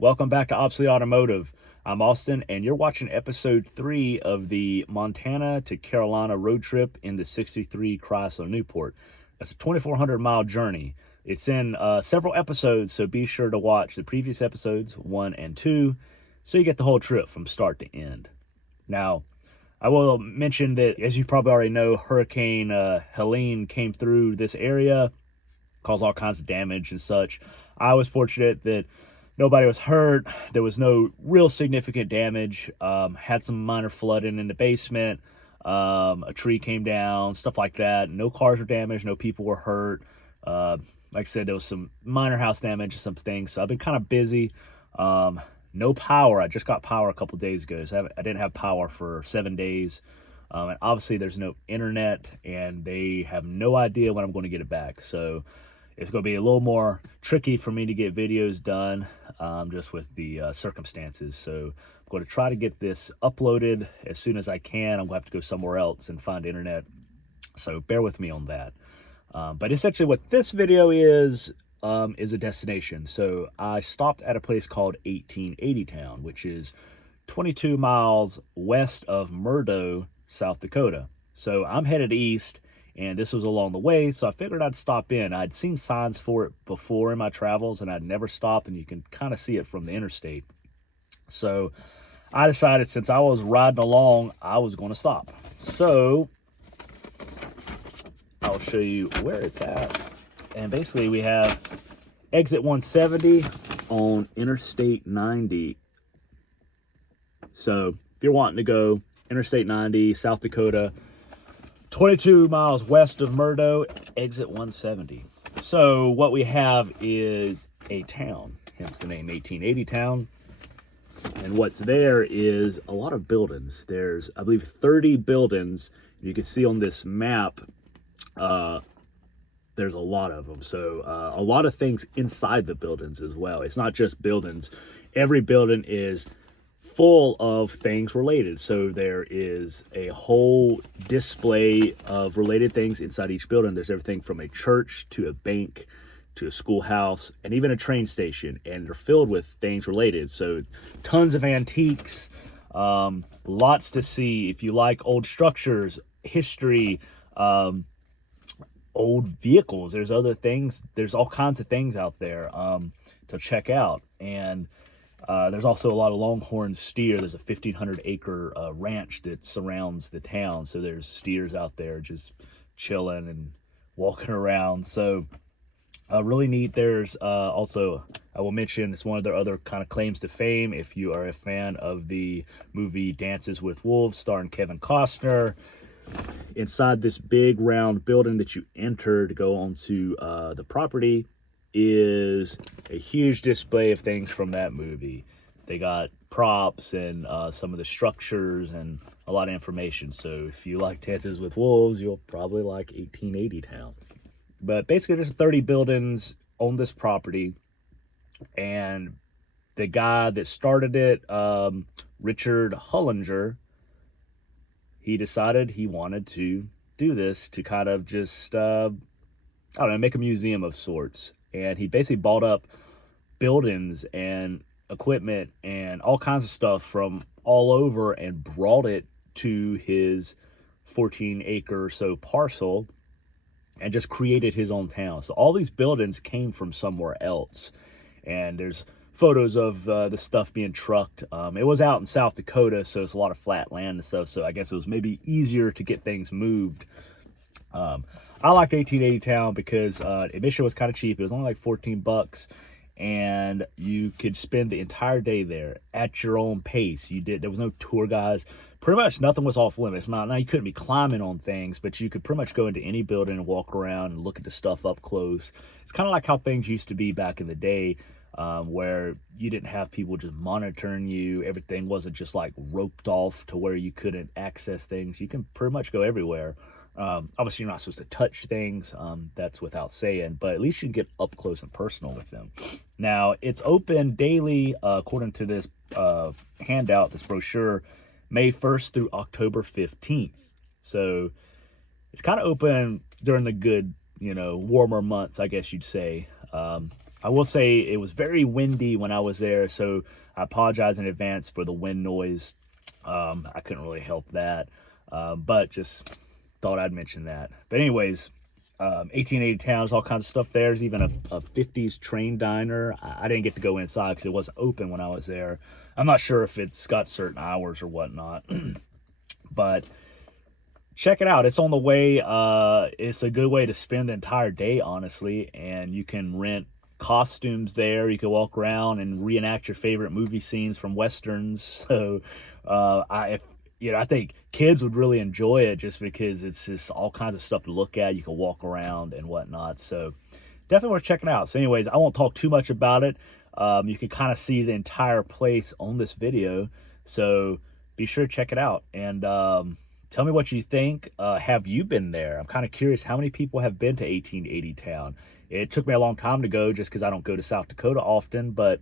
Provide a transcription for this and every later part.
Welcome back to Obsolete Automotive. I'm Austin, and you're watching episode 3 of the Montana to Carolina road trip in the 63 Chrysler Newport. That's a 2,400-mile journey. It's in several episodes, so be sure to watch the previous episodes, 1 and 2, so you get the whole trip from start to end. Now, I will mention that, as you probably already know, Hurricane Helene came through this area, caused all kinds of damage and such. I was fortunate that nobody was hurt. There was no real significant damage. Had some minor flooding in the basement. A tree came down, stuff like that. No cars were damaged. No people were hurt. Like I said, there was some minor house damage and some things. So I've been kind of busy. No power. I just got power a couple days ago. So I didn't have power for 7 days. And obviously there's no internet, and they have no idea when I'm going to get it back. So it's going to be a little more tricky for me to get videos done, just with the circumstances. So I'm going to try to get this uploaded as soon as I can. I'm going to have to go somewhere else and find internet. So bear with me on that. But essentially what this video is a destination. So I stopped at a place called 1880 Town, which is 22 miles west of Murdo, South Dakota. So I'm headed east, and this was along the way, so I figured I'd stop in. I'd seen signs for it before in my travels, and I'd never stopped, and you can kind of see it from the interstate. So I decided, since I was riding along, I was going to stop. So I'll show you where it's at. And basically we have exit 170 on Interstate 90. So if you're wanting to go Interstate 90, South Dakota, 22 miles west of Murdo, exit 170. So what we have is a town, hence the name 1880 Town. And what's there is a lot of buildings. There's, I believe, 30 buildings. You can see on this map, there's a lot of them. So a lot of things inside the buildings as well. It's not just buildings. Every building is full of things related. So there is a whole display of related things inside each building. There's everything from a church to a bank to a schoolhouse and even a train station, and they're filled with things related. So tons of antiques, lots to see if you like old structures, history, old vehicles. There's other things. There's all kinds of things out there to check out. And there's also a lot of longhorn steer. There's a 1,500-acre ranch that surrounds the town. So there's steers out there just chilling and walking around. So really neat. There's also, I will mention, it's one of their other kind of claims to fame. If you are a fan of the movie Dances with Wolves, starring Kevin Costner, inside this big round building that you enter to go onto the property is a huge display of things from that movie. They got props and some of the structures and a lot of information. So if you like Dances with Wolves, you'll probably like 1880 Town. But basically there's 30 buildings on this property, and the guy that started it, Richard Hullinger, he decided he wanted to do this to kind of just, I don't know, make a museum of sorts. And he basically bought up buildings and equipment and all kinds of stuff from all over and brought it to his 14-acre or so parcel and just created his own town. So all these buildings came from somewhere else. And there's photos of the stuff being trucked. It was out in South Dakota, so it's a lot of flat land and stuff. So I guess it was maybe easier to get things moved. I liked 1880 Town because admission was kind of cheap. It was only like $14, and you could spend the entire day there at your own pace. There was no tour guides. Pretty much nothing was off limits. Now you couldn't be climbing on things, but you could pretty much go into any building and walk around and look at the stuff up close. It's kind of like how things used to be back in the day, where you didn't have people just monitoring you. Everything wasn't just like roped off to where you couldn't access things. You can pretty much go everywhere. Obviously you're not supposed to touch things, that's without saying, but at least you can get up close and personal with them. Now it's open daily, according to this handout, this brochure, May 1st through October 15th. So it's kind of open during the good, warmer months, I guess you'd say. I will say it was very windy when I was there, so I apologize in advance for the wind noise. I couldn't really help that, but just thought I'd mention that. But anyways, 1880 towns, all kinds of stuff there. There's even a 50s train diner. I didn't get to go inside because it wasn't open when I was there. I'm not sure if it's got certain hours or whatnot, but check it out. It's on the way. It's a good way to spend the entire day, honestly, and you can rent costumes there. You can walk around and reenact your favorite movie scenes from westerns. So I think kids would really enjoy it just because it's just all kinds of stuff to look at. You can walk around and whatnot. So definitely worth checking out. So anyways, I won't talk too much about it. You can kind of see the entire place on this video. So be sure to check it out. And tell me what you think. Have you been there? I'm kind of curious how many people have been to 1880 Town. It took me a long time to go just because I don't go to South Dakota often, but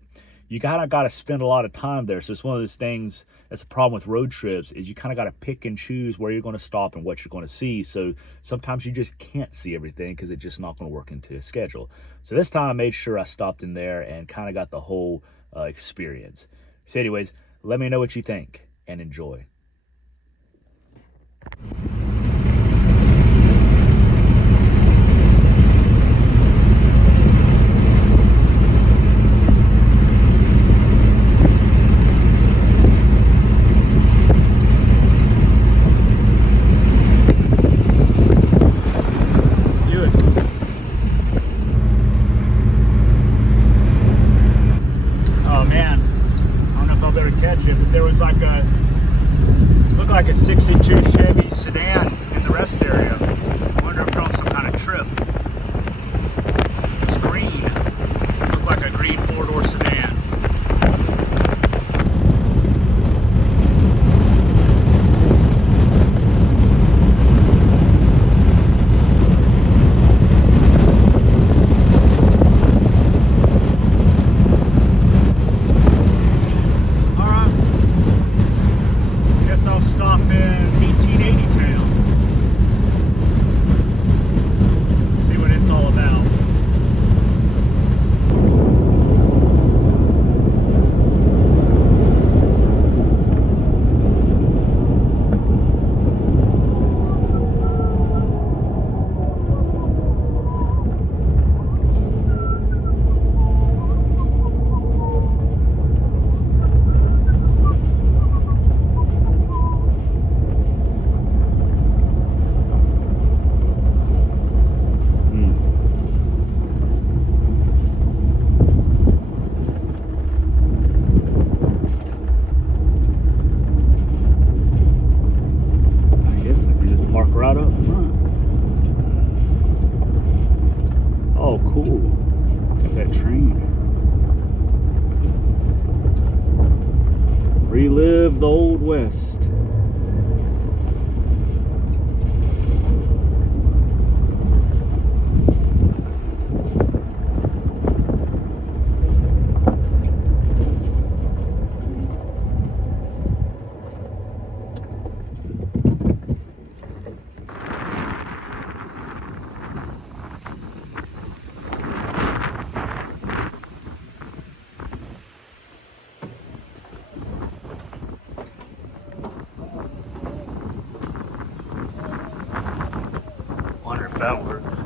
you kind of got to spend a lot of time there. So it's one of those things that's a problem with road trips is you kind of got to pick and choose where you're going to stop and what you're going to see. So sometimes you just can't see everything because it's just not going to work into a schedule. So this time I made sure I stopped in there and kind of got the whole experience. So anyways, let me know what you think and enjoy. Looked like a 62 Chevy sedan in the rest area. I wonder if they're on some kind of trip. It's green. Looks like a green four-door sedan. Right up front. Oh, cool. Look at that train. Relive the Old West. Wonder if that works.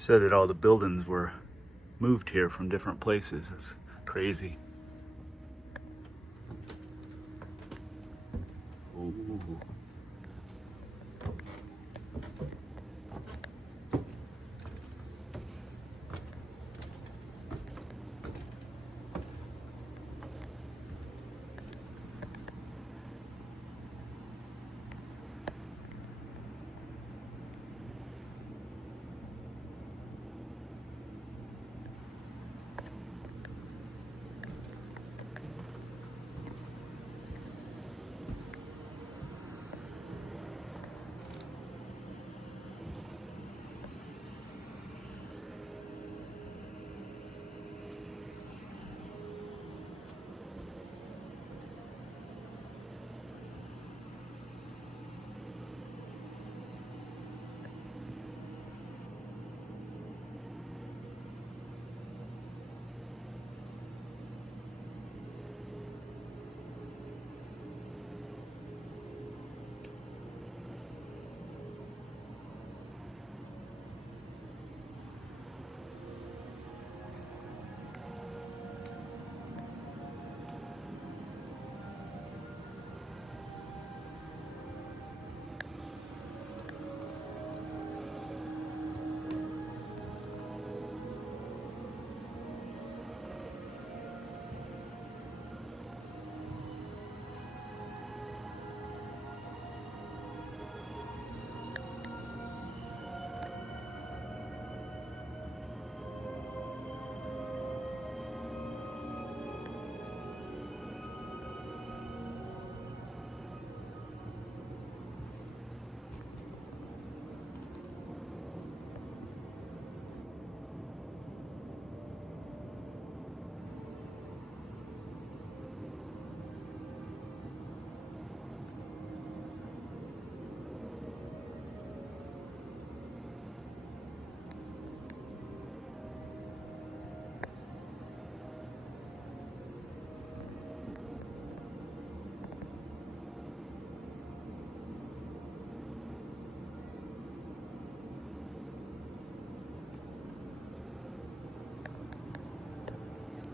said that all the buildings were moved here from different places. It's crazy. Ooh.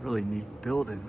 Really neat building.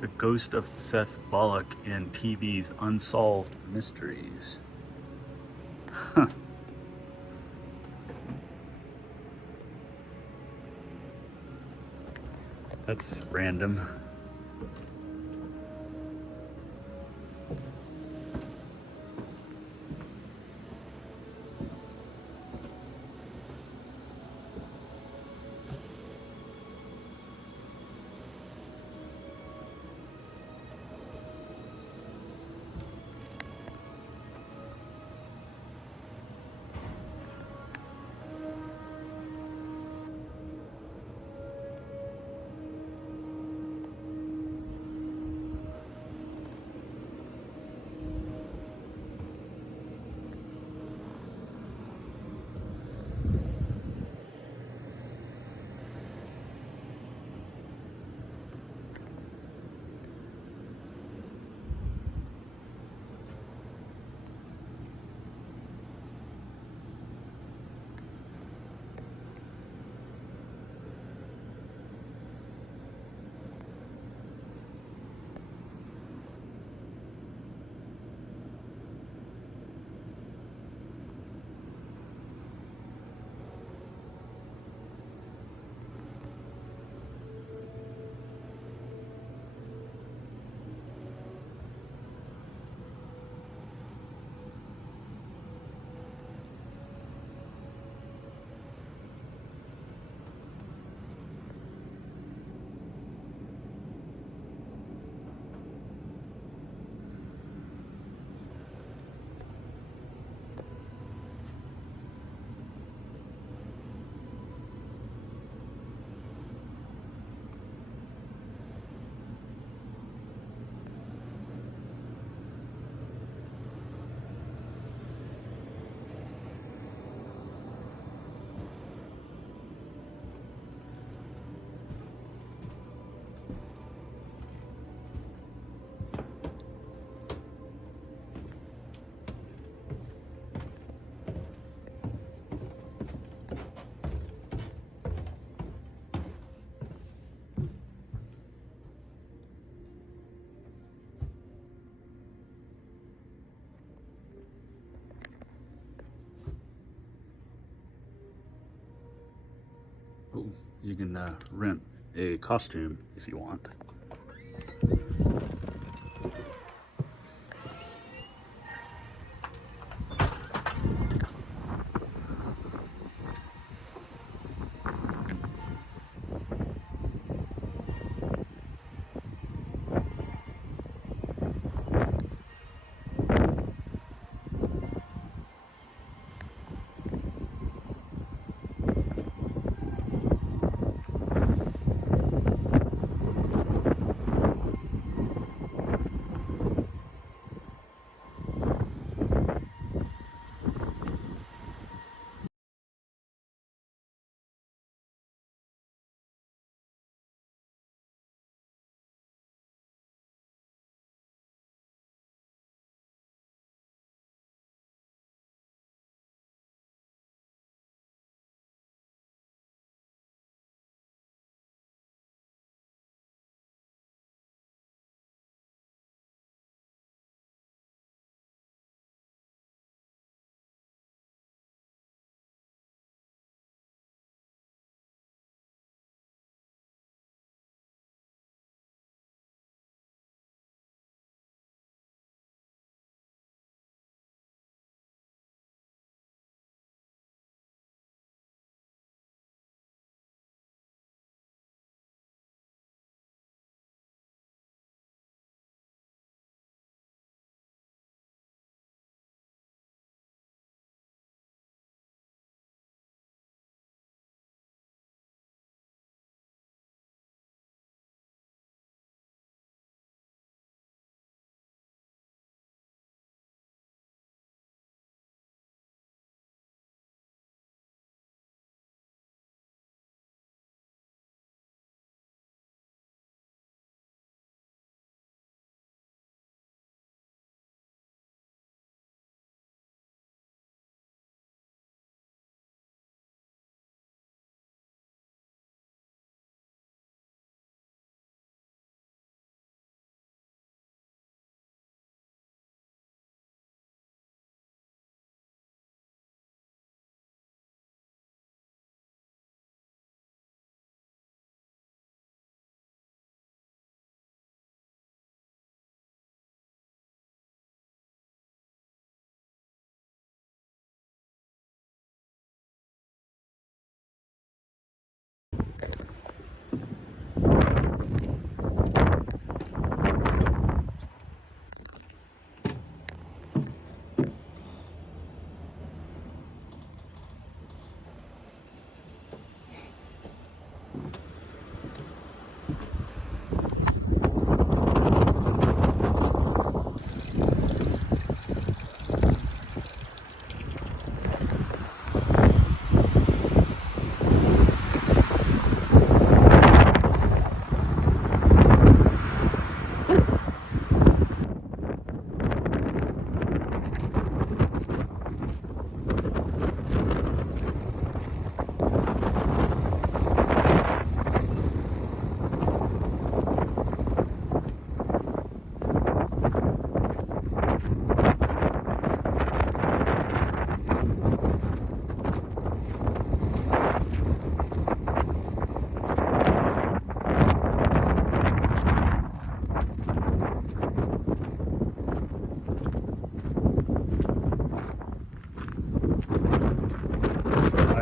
The Ghost of Seth Bullock in TV's Unsolved Mysteries. Huh. That's random. Oh, you can rent a costume if you want.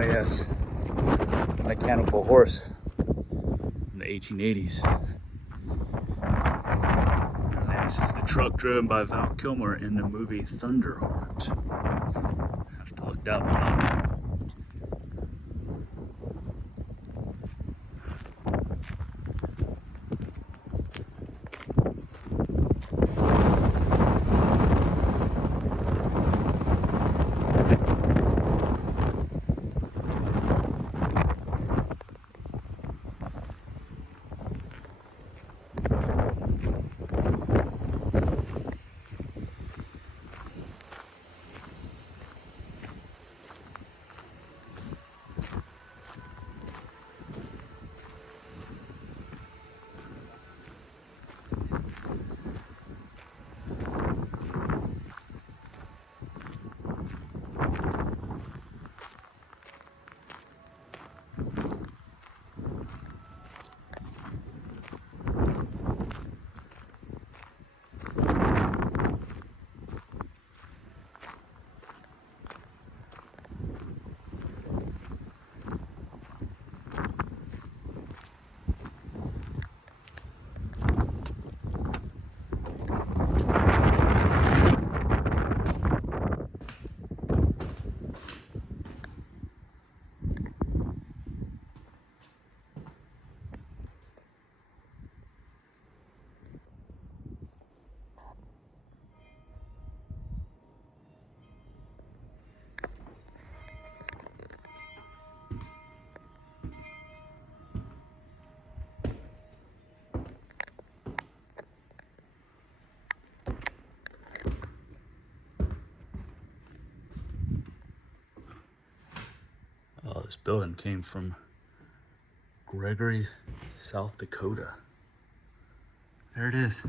Oh yes, mechanical horse in the 1880s. And this is the truck driven by Val Kilmer in the movie Thunderheart. Have to look that one up. this building came from Gregory, South Dakota. There it is.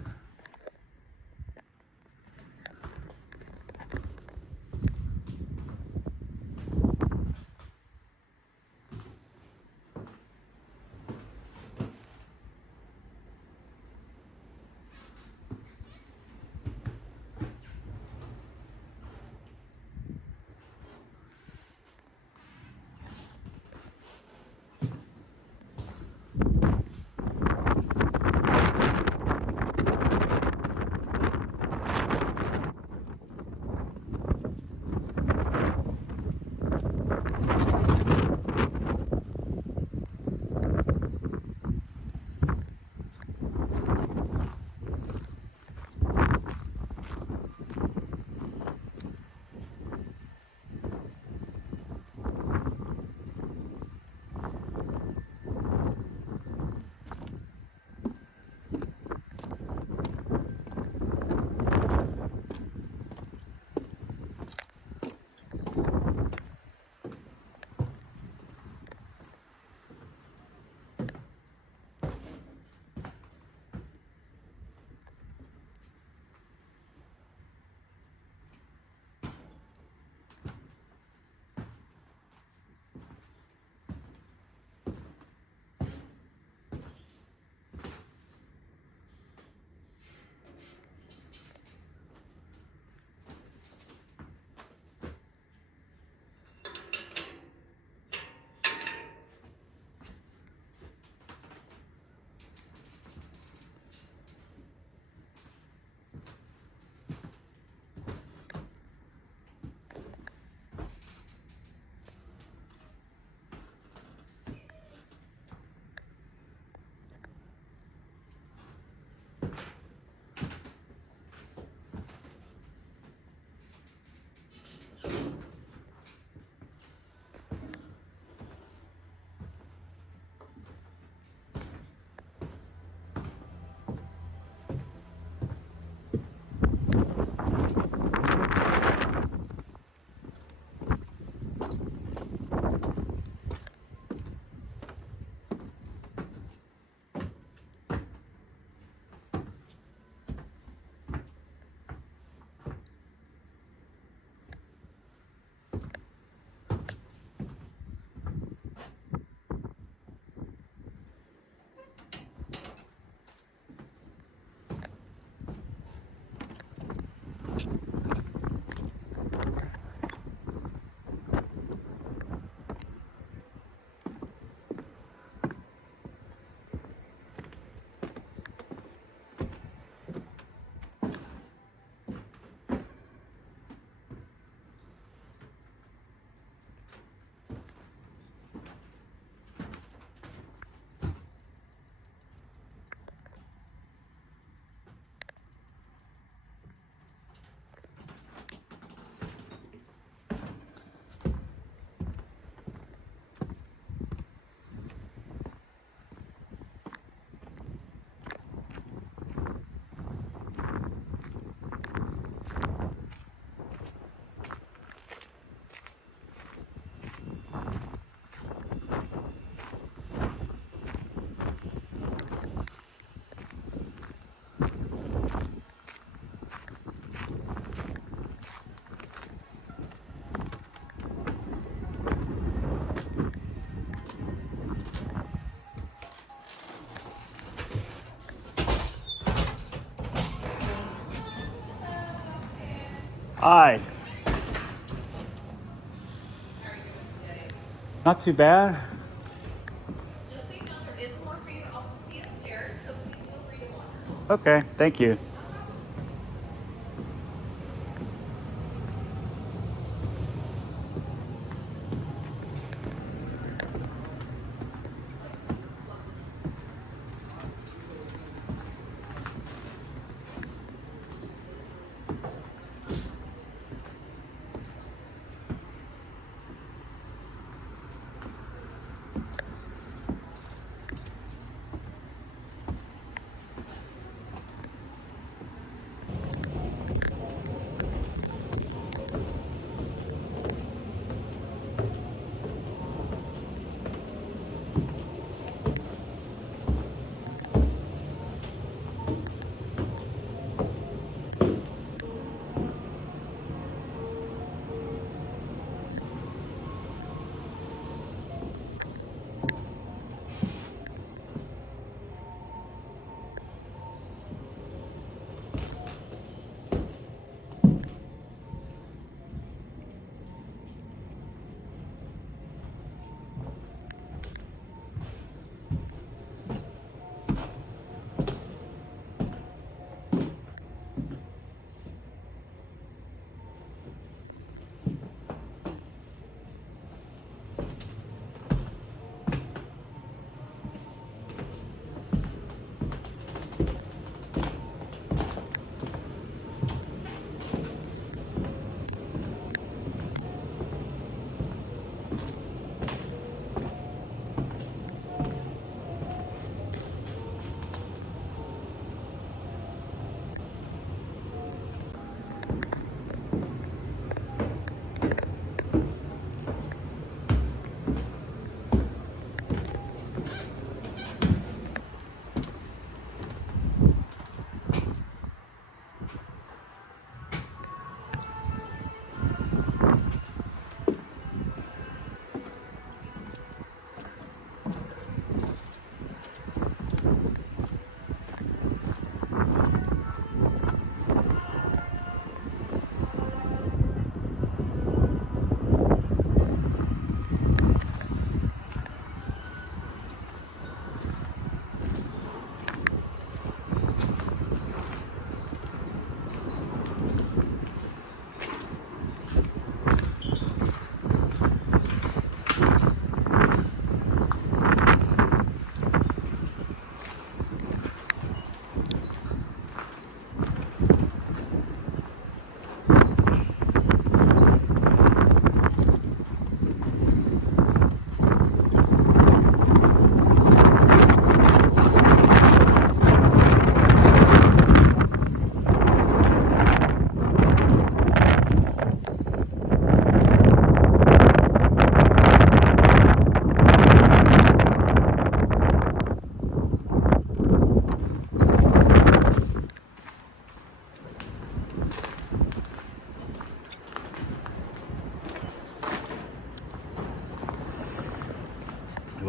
Hi. Not too bad. Just so you know, there is more for you to also see upstairs, so please feel free to wander. Okay, thank you.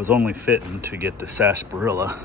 was only fitting to get the sarsaparilla.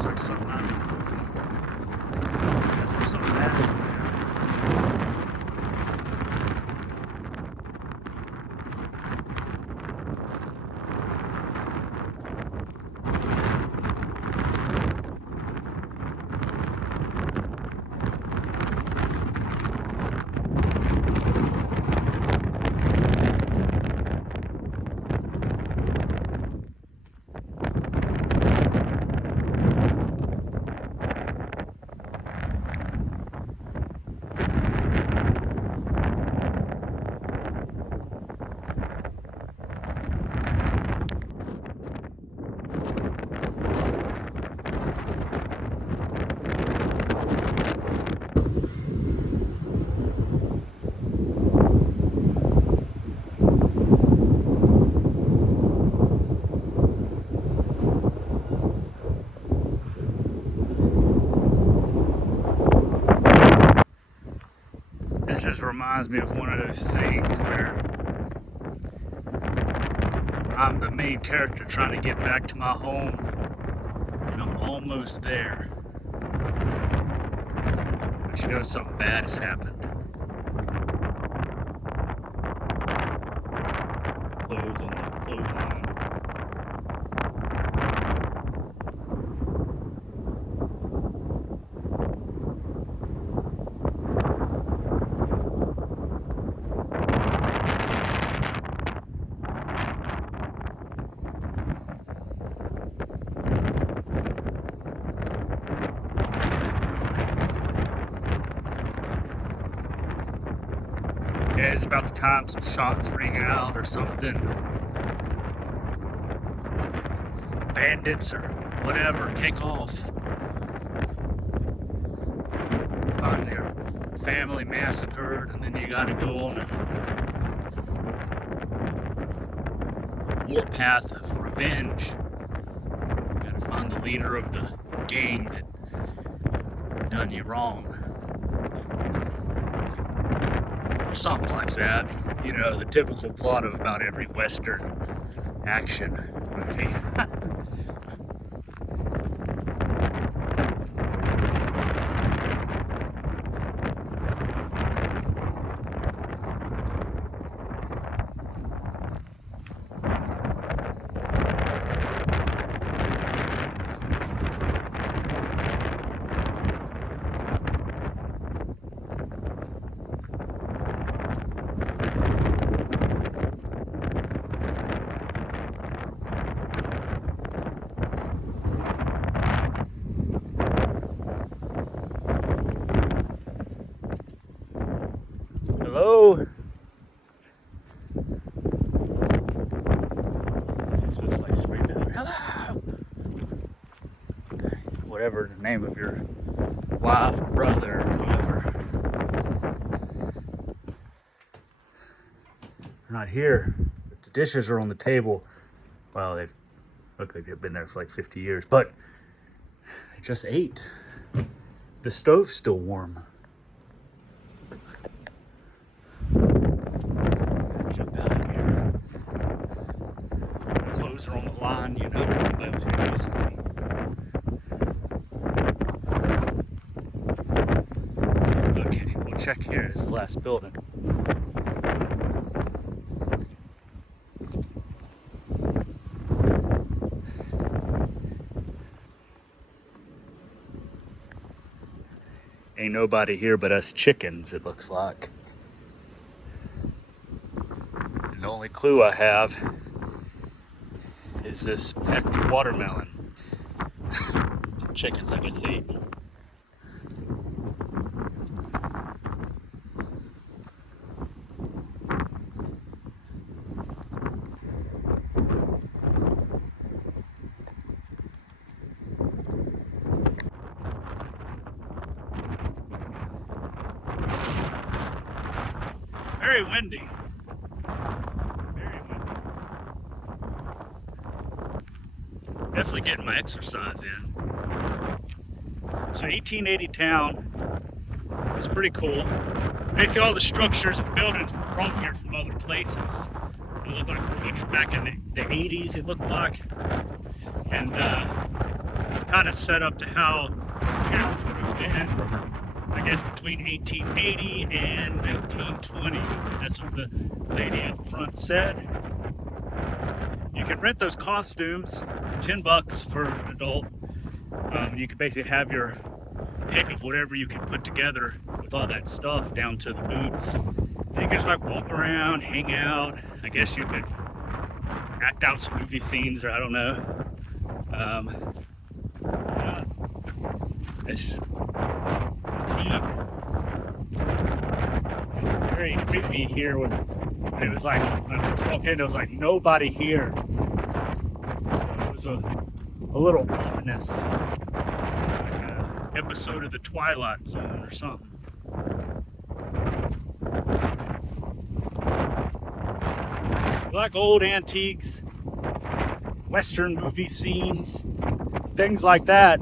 Looks like something out of a movie. That's where something happens in there. This just reminds me of one of those things where I'm the main character trying to get back to my home, and I'm almost there. But you know something bad has happened. Close on the clothesline. Yeah, it's about the time some shots ring out or something. bandits or whatever take off. Find their family massacred, and then you gotta go on a warpath of revenge. You gotta find the leader of the gang that done you wrong. Or something like that. You know, the typical plot of about every Western action movie. Hello? This was like screaming out, hello! Whatever the name of your wife or brother or whoever. They're not here. But the dishes are on the table. Well, they look like they've been there for like 50 years, but they just ate. The stove's still warm. Jump out of here. The clothes are on the line, you know it's about to listen. Okay, we'll check here. It's the last building. Ain't nobody here but us chickens, it looks like. The only clue I have is this pecked watermelon. Chickens, I guess, eat. Very windy. Definitely getting my exercise in. So 1880 town is pretty cool. Basically all the structures and buildings were brought here from other places. It looked like pretty much back in the 80s it looked like. And it's kind of set up to how towns would have been, I guess, between 1880 and 1920. That's what the lady at the front said. You can rent those costumes, $10 for an adult. You can basically have your pick of whatever you can put together with all that stuff down to the boots. You can just like walk around, hang out. I guess you could act out some movie scenes, or I don't know. It's very creepy here. It was like when I first walked in, there was like nobody here. So it was a little ominous, like an episode of the Twilight Zone or something. You like old antiques, Western movie scenes, things like that,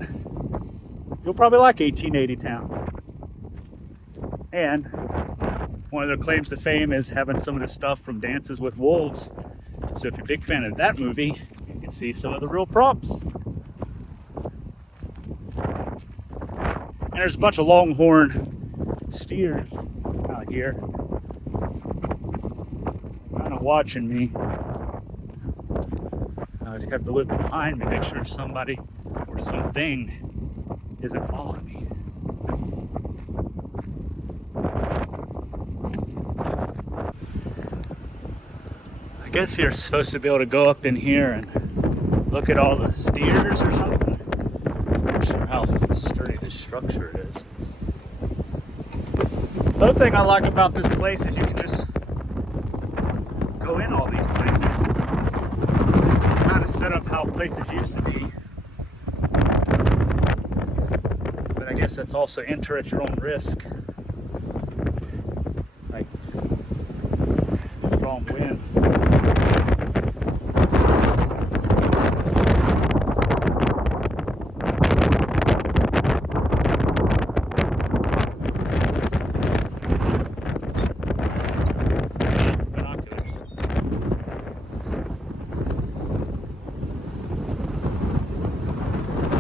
you'll probably like 1880 town. And one of their claims to fame is having some of the stuff from Dances with Wolves. So if you're a big fan of that movie, you can see some of the real props. And there's a bunch of longhorn steers out here, kind of watching me. I just have to look behind me, make sure somebody or something isn't following me. I guess you're supposed to be able to go up in here and look at all the steers or something. I'm not sure how sturdy this structure is. The other thing I like about this place is you can just go in all these places. It's kind of set up how how places used to be. But I guess that's also enter at your own risk. Like strong wind.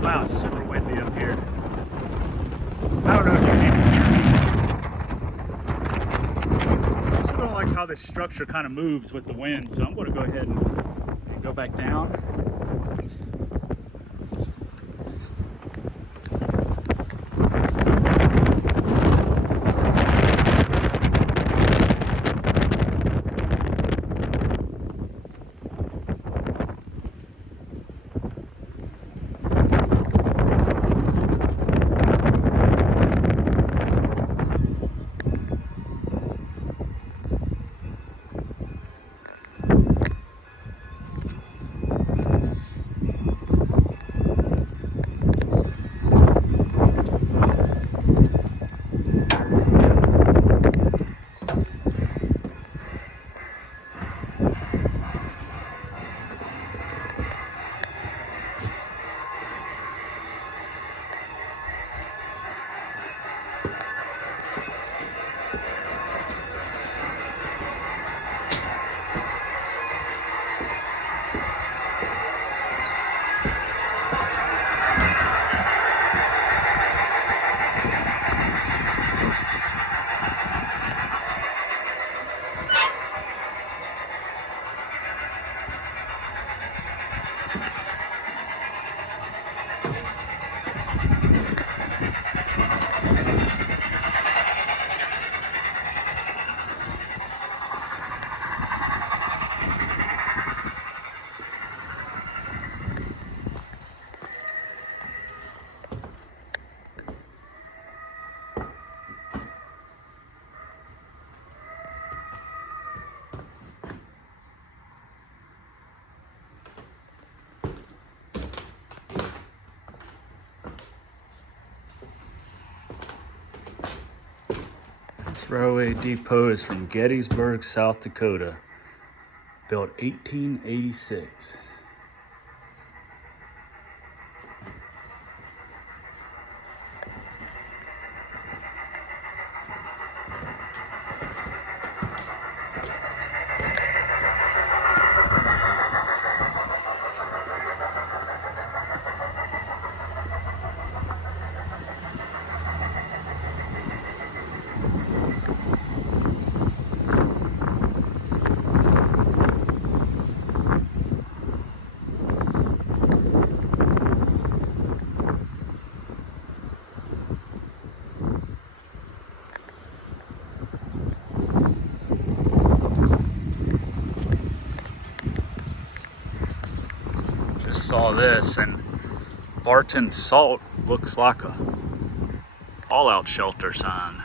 Wow, it's super windy up here. I don't know if you can even hear me. I also don't like how this structure kind of moves with the wind, so I'm going to go ahead and go back down. This railway depot is from Gettysburg, South Dakota, built 1886. Just saw this, and Barton Salt looks like a all-out shelter sign.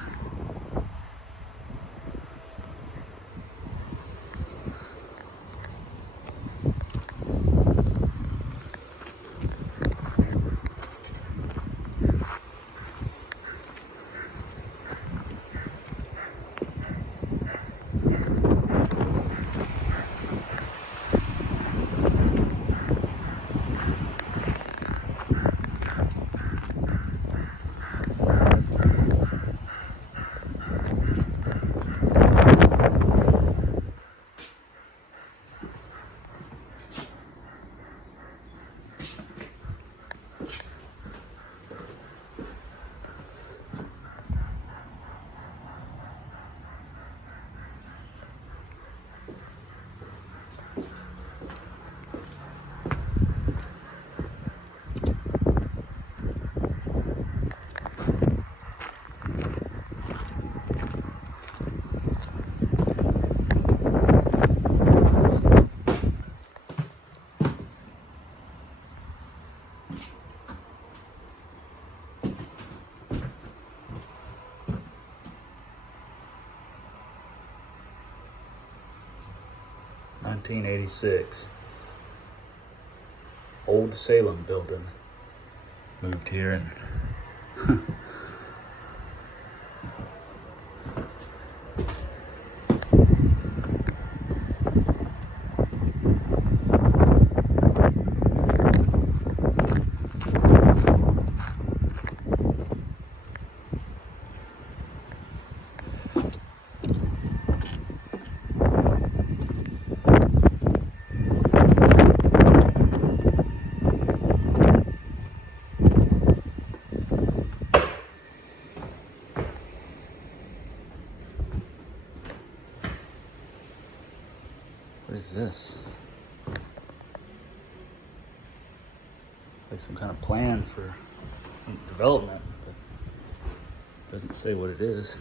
$1986. Old Salem building. Moved here and what is this? It's like some kind of plan for some development, but doesn't say what it is.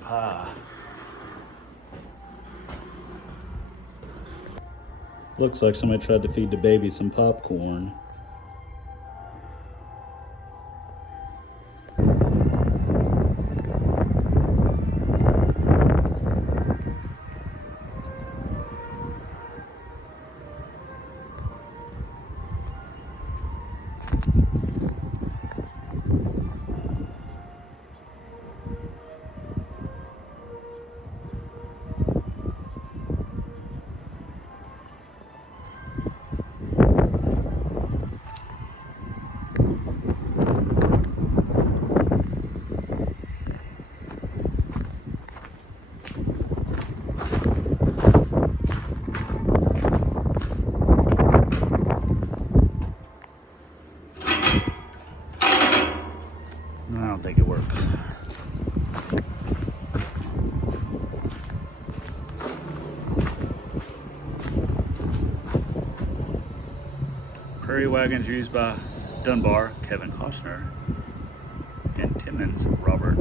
Pie. Looks like somebody tried to feed the baby some popcorn. I don't think it works. Prairie wagons used by Dunbar, Kevin Costner, and Timmons, Robert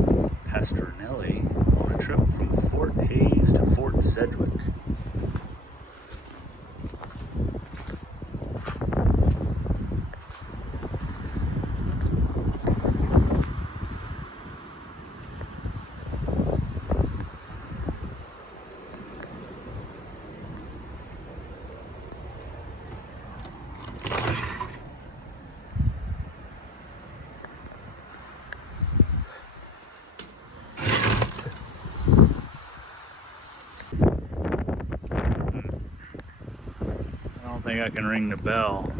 Pasternelli, on a trip from Fort Hays to Fort Sedgwick. I don't think I can ring the bell.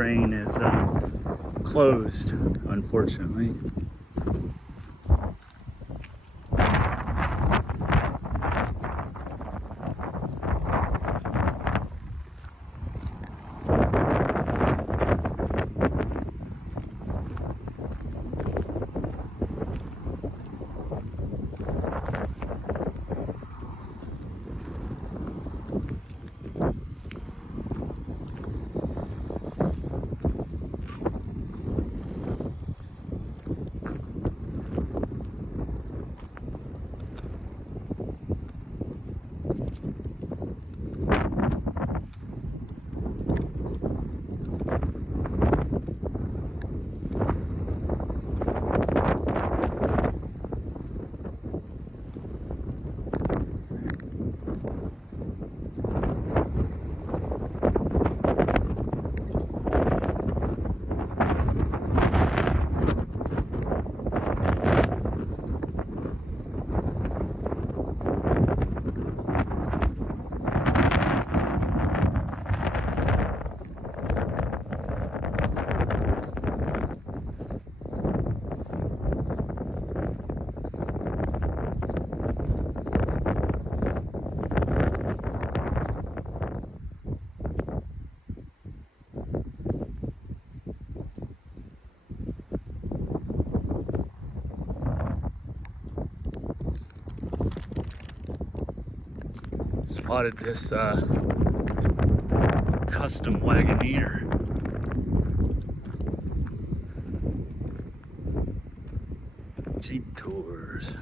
train is closed, unfortunately. Spotted this custom Wagoneer. Jeep Tours.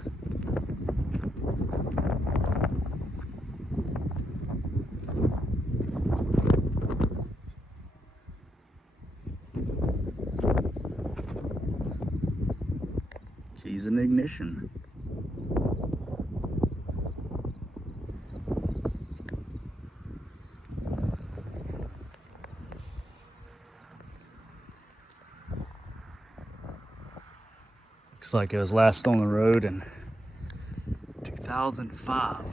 Keys and ignition. Looks like it was last on the road in 2005.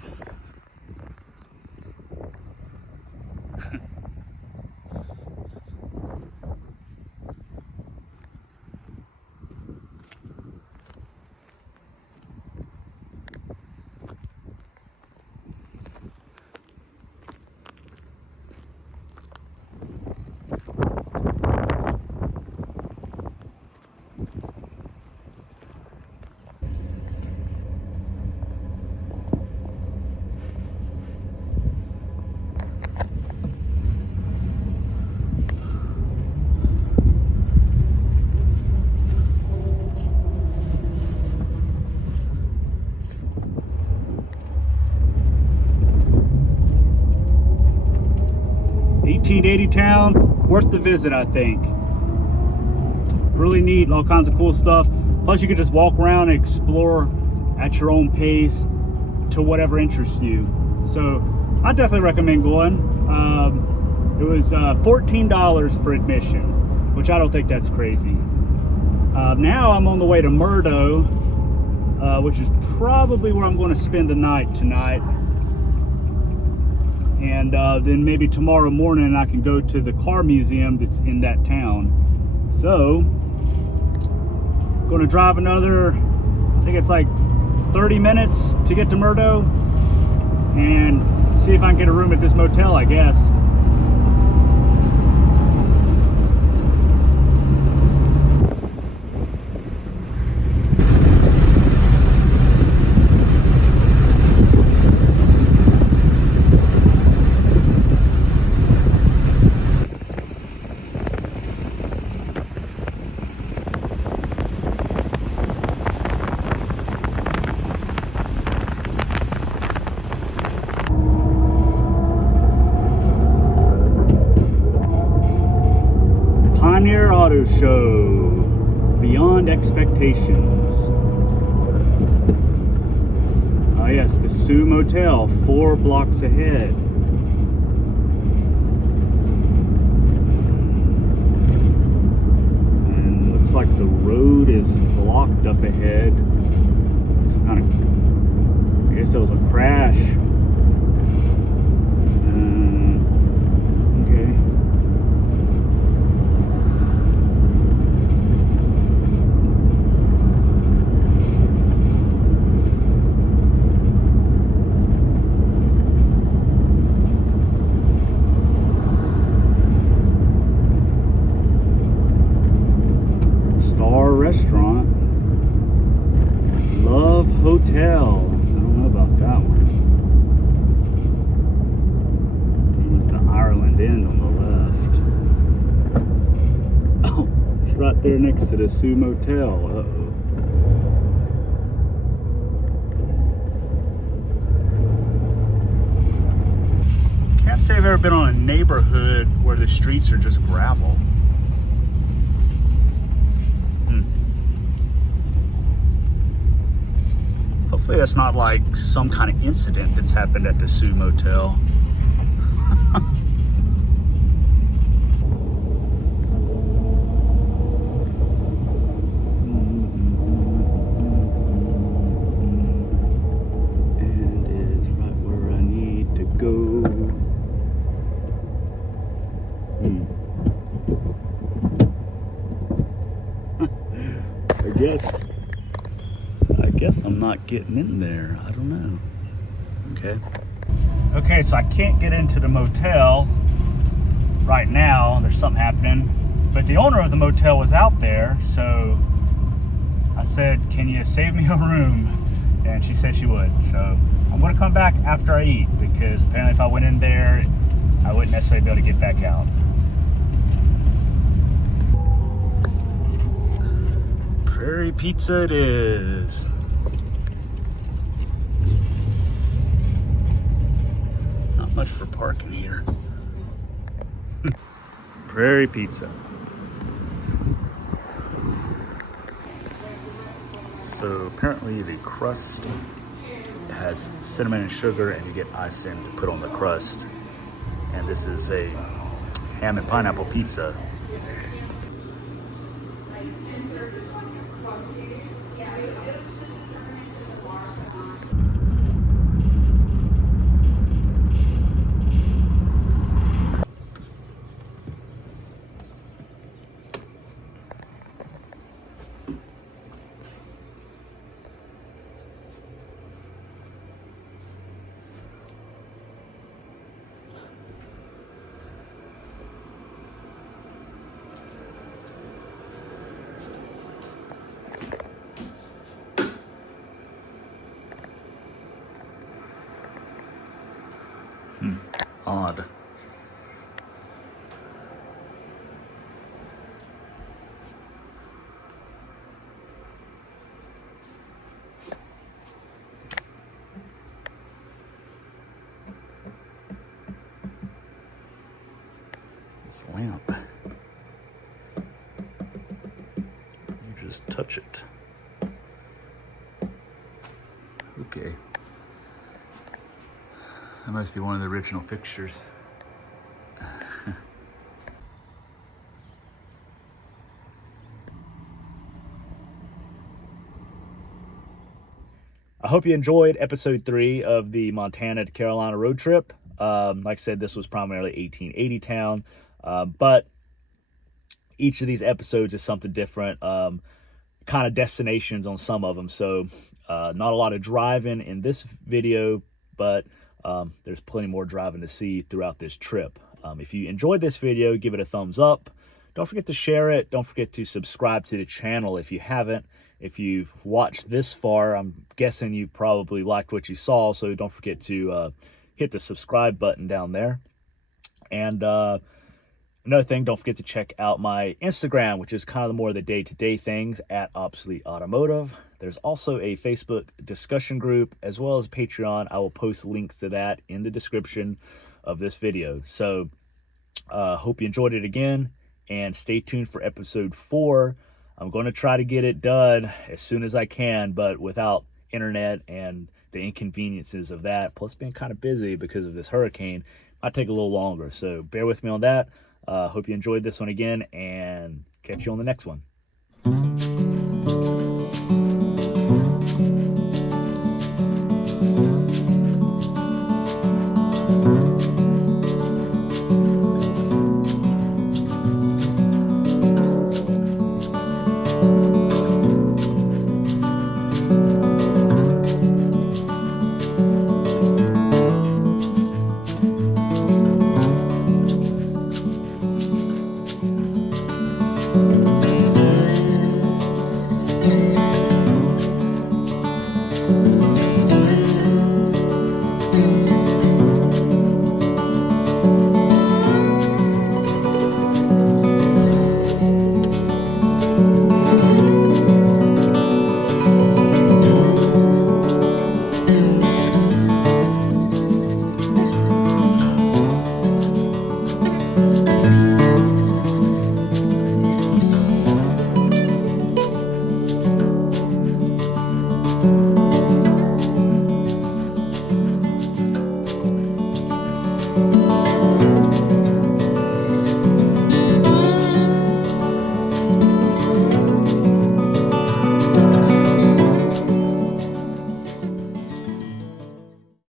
$18.80 town, worth the visit, I think. Really neat, all kinds of cool stuff. Plus you could just walk around and explore at your own pace to whatever interests you. So I definitely recommend going. It was $14 for admission, which I don't think that's crazy. Now I'm on the way to Murdo, which is probably where I'm going to spend the night tonight. And then maybe tomorrow morning I can go to the car museum that's in that town. So, I'm going to drive another, I think it's like 30 minutes to get to Murdo, and see if I can get a room at this motel, I guess. Auto Show, beyond expectations. Oh yes, the Sioux Motel, 4 blocks ahead. And looks like the road is blocked up ahead. It's kind of, I guess it was a crash. there next to the Sioux Motel. Uh-oh. Can't say I've ever been on a neighborhood where the streets are just gravel. Hopefully that's not like some kind of incident that's happened at the Sioux Motel. And it's right where I need to go. I guess I'm not getting in there. I don't know. Okay, so I can't get into the motel right now. There's something happening. But the owner of the motel was out there, so I said, can you save me a room? And she said she would. So I'm gonna come back after I eat, because apparently if I went in there, I wouldn't necessarily be able to get back out. Prairie Pizza it is. Not much for parking here. Prairie Pizza. So apparently the crust has cinnamon and sugar, and you get icing to put on the crust. And this is a ham and pineapple pizza. Odd. This lamp. You just touch it. Okay. That must be one of the original fixtures. I hope you enjoyed episode 3 of the Montana to Carolina road trip. Like I said, this was primarily 1880 town, but each of these episodes is something different, kind of destinations on some of them. So not a lot of driving in this video, but there's plenty more driving to see throughout this trip. If you enjoyed this video, give it a thumbs up. Don't forget to share it. Don't forget to subscribe to the channel if you haven't. If you've watched this far, I'm guessing you probably liked what you saw, so don't forget to hit the subscribe button down there. And another thing, don't forget to check out my Instagram, which is kind of more of the day-to-day things, at Obsolete Automotive. There's also a Facebook discussion group, as well as Patreon. I will post links to that in the description of this video. So hope you enjoyed it again, and stay tuned for episode 4. I'm going to try to get it done as soon as I can, but without internet and the inconveniences of that, plus being kind of busy because of this hurricane, might take a little longer. So bear with me on that. Hope you enjoyed this one again, and catch you on the next one.